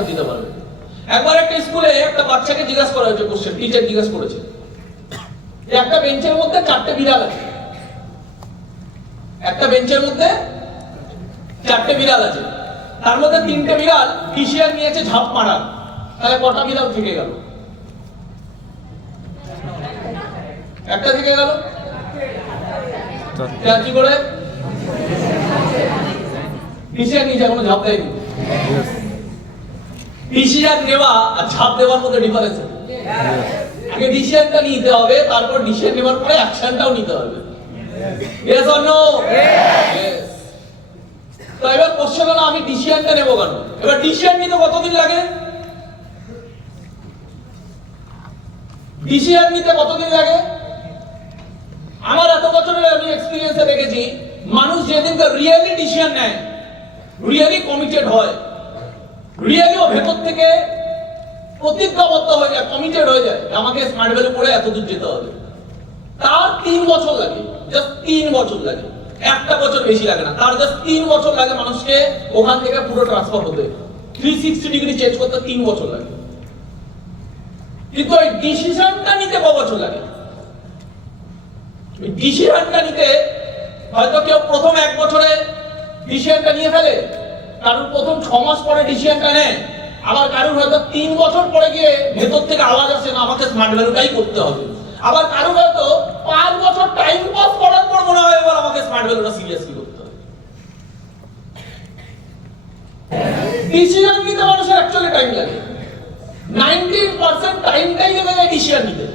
দিতে পারবে। একবার একটা স্কুলে একটা বাচ্চাকে জিজ্ঞাসা করা হয়েছে, কোশ্চেন টিচার জিজ্ঞাসা করেছে, একটা বেঞ্চের মধ্যে 4টে বিড়াল আছে, একটা বেঞ্চের মধ্যে 4টে বিড়াল আছে, তার মধ্যে 3টে বিড়াল ডিসিশন নিয়েছে ঝাঁপ মারা, তাহলে কটা বিড়াল থেকে গেল? একটা থেকে গেল। কি করে ডিসিশন নিয়েছে, কোনো ঝাঁপ দেয়নি। ডিসিশন নেওয়া আর ঝাঁপ দেওয়ার মধ্যে ডিফারেন্স আছে। আগে ডিসিশনটা নিতে হবে, তারপর ডিসিশন নেওয়ার পরে অ্যাকশনটাও নিতে হবে। Yes or no? ইয়েস। তো এবার কোশ্চেন হলো আমি ডিসিশনটা নেব কেন? এবার ডিসিশন নিতে কতদিন লাগে? ডিসিশন নিতে কতদিন লাগে? আমার এত বছরের আমি এক্সপেরিয়েন্সে দেখেছি, মানুষ যেদিনকে রিয়েলি ডিসিশন নেয়, রিয়েলি কমিটেড হয়, রিয়েলি ও ভেতর থেকে প্রতিজ্ঞাবদ্ধ হয়ে যায়, কমিটেড হয়ে যায়, আমাকে স্মার্ট ভ্যালু পড়ে এত দূর যেতে হবে, তার 3 বছর লাগে, জাস্ট 3 বছর লাগে, একটা বছর বেশি লাগে না, তার জাস্ট 3 বছর লাগে মানুষকে ওখান থেকে পুরো ট্রান্সফার হতে, 360 ডিগ্রি চেঞ্জ করতে 3 বছর লাগে। কিন্তু এই ডিসিশনটা নিতে কত বছর লাগে? ডিসিশনটা নিতে হয়তো কেউ প্রথম 1 বছরে ডিসিশনটা নিয়ে ফেলে, কারণ প্রথম 6 মাস পরে ডিসিশনটা নেয়, আবার কারণ হয়তো 3 বছর পরে গিয়ে ভেতর থেকে আওয়াজ আসে না আমাকে স্মার্ট ভ্যালুটাই করতে হবে, আবার কারণ হয়তো 5 বছর টাইম পাস করার পর মনে হয় এবার আমাকে স্মার্ট ভ্যালুটা সিরিয়াসলি করতে হবে। ডিসিশন নিতে মানুষের অ্যাকচুয়ালি টাইম লাগে, 90% টাইমটাই লেগে যায় ডিসিশন নিতে।